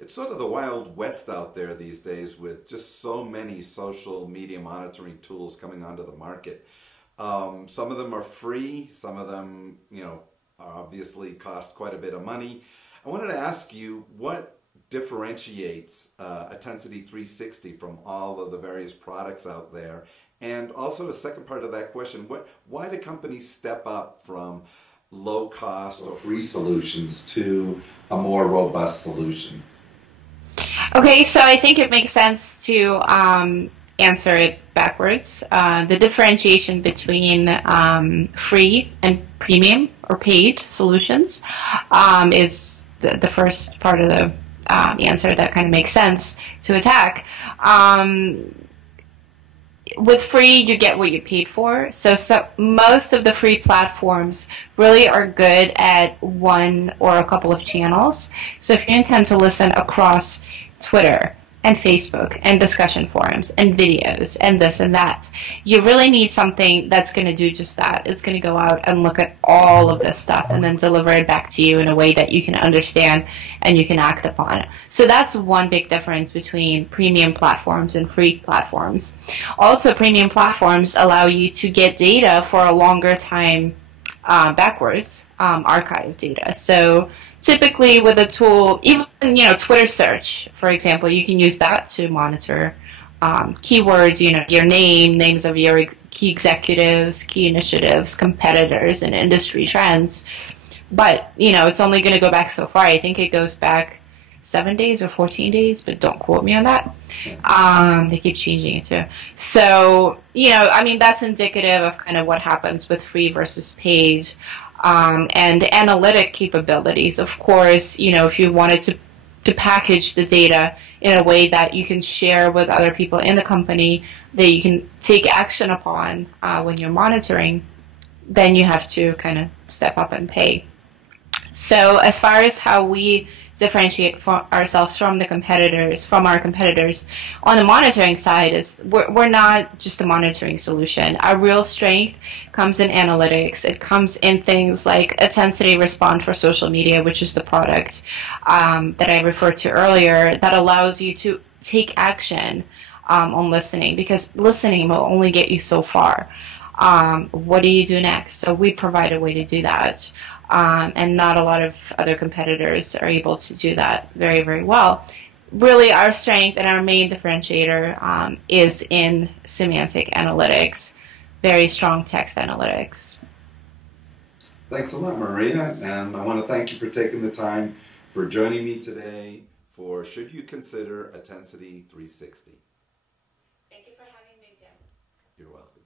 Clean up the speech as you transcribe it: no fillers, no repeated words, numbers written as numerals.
It's sort of the Wild West out there these days with just so many social media monitoring tools coming onto the market. Some of them are free, some of them, obviously cost quite a bit of money. I wanted to ask you what differentiates Attensity360 from all of the various products out there? And also a second part of that question, why do companies step up from low cost or free solutions to a more robust solution? Okay, so I think it makes sense to answer it backwards. The differentiation between free and premium or paid solutions is the first part of the answer that kind of makes sense to attack. With free, you get what you paid for. So most of the free platforms really are good at one or a couple of channels. So if you intend to listen across Twitter and Facebook and discussion forums and videos and this and that, you really need something that's going to do just that. It's going to go out and look at all of this stuff and then deliver it back to you in a way that you can understand and you can act upon it. So that's one big difference between premium platforms and free platforms. Also, premium platforms allow you to get data for a longer time backwards, archive data. So typically with a tool, even Twitter search, for example, you can use that to monitor keywords, your names of your key executives, key initiatives, competitors, and industry trends. But, it's only going to go back so far. I think it goes back 7 days or 14 days, but don't quote me on that. They keep changing it too. So, that's indicative of kind of what happens with free versus paid. And analytic capabilities, of course, if you wanted to package the data in a way that you can share with other people in the company, that you can take action upon when you're monitoring, then you have to kind of step up and pay. So as far as how we differentiate ourselves from our competitors on the monitoring side is we're not just a monitoring solution. Our real strength comes in analytics. It comes in things like Attensity Respond for social media, which is the product that I referred to earlier, that allows you to take action on listening, because listening will only get you so far. What do you do next? So we provide a way to do that. And not a lot of other competitors are able to do that very, very well. Really, our strength and our main differentiator is in semantic analytics, very strong text analytics. Thanks a lot, Maria, and I want to thank you for taking the time for joining me today for Should You Consider Attensity 360. Thank you for having me, Jim. You're welcome.